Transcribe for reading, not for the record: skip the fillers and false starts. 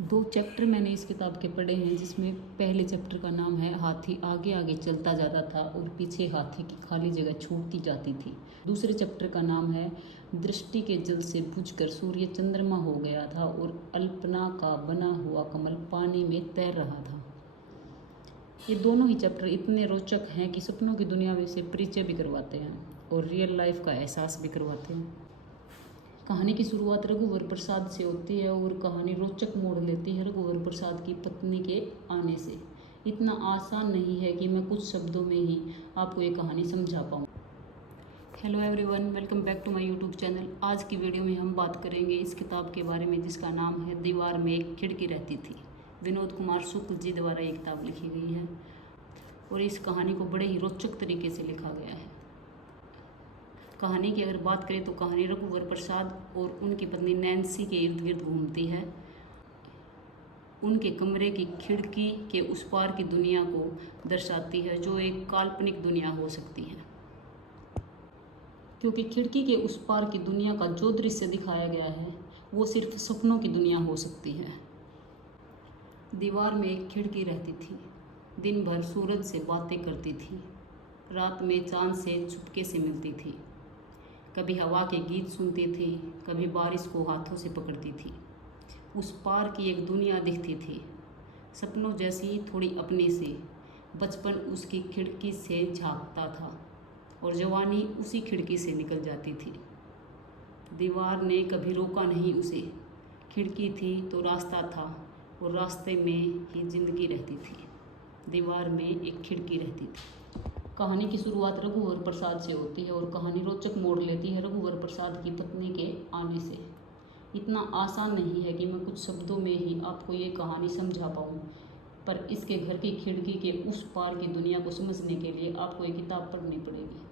दो चैप्टर मैंने इस किताब के पढ़े हैं, जिसमें पहले चैप्टर का नाम है हाथी आगे आगे चलता जाता था और पीछे हाथी की खाली जगह छूटती जाती थी। दूसरे चैप्टर का नाम है दृष्टि के जल से बुझकर सूर्य चंद्रमा हो गया था और अल्पना का बना हुआ कमल पानी में तैर रहा था। ये दोनों ही चैप्टर इतने रोचक हैं कि सपनों की दुनिया में से परिचय भी करवाते हैं और रियल लाइफ का एहसास भी करवाते हैं। कहानी की शुरुआत रघुवर प्रसाद से होती है और कहानी रोचक मोड़ लेती है रघुवर प्रसाद की पत्नी के आने से। इतना आसान नहीं है कि मैं कुछ शब्दों में ही आपको ये कहानी समझा पाऊँ। Hello everyone, welcome back to my YouTube channel. आज की वीडियो में हम बात करेंगे इस किताब के बारे में, जिसका नाम है दीवार में एक खिड़की रहती थी। विनोद कुमार शुक्ल जी द्वारा ये किताब लिखी गई है और इस कहानी को बड़े ही रोचक तरीके से लिखा गया है। कहानी की अगर बात करें तो कहानी रघुवर प्रसाद और उनकी पत्नी नैन्सी के इर्द गिर्द घूमती है। उनके कमरे की खिड़की के उस पार की दुनिया को दर्शाती है, जो एक काल्पनिक दुनिया हो सकती है, क्योंकि खिड़की के उस पार की दुनिया का जो दृश्य दिखाया गया है वो सिर्फ सपनों की दुनिया हो सकती है। दीवार में एक खिड़की रहती थी। दिन भर सूरज से बातें करती थी, रात में चांद से चुपके से मिलती थी। कभी हवा के गीत सुनती थी, कभी बारिश को हाथों से पकड़ती थी। उस पार की एक दुनिया दिखती थी, सपनों जैसी, थोड़ी अपनी सी। बचपन उसकी खिड़की से झांकता था और जवानी उसी खिड़की से निकल जाती थी। दीवार ने कभी रोका नहीं उसे। खिड़की थी तो रास्ता था और रास्ते में ही जिंदगी रहती थी। दीवार में एक खिड़की रहती थी। कहानी की शुरुआत रघुवर प्रसाद से होती है और कहानी रोचक मोड़ लेती है रघुवर प्रसाद की पत्नी के आने से। इतना आसान नहीं है कि मैं कुछ शब्दों में ही आपको ये कहानी समझा पाऊँ, पर इसके घर की खिड़की के उस पार की दुनिया को समझने के लिए आपको ये किताब पढ़नी पड़ेगी।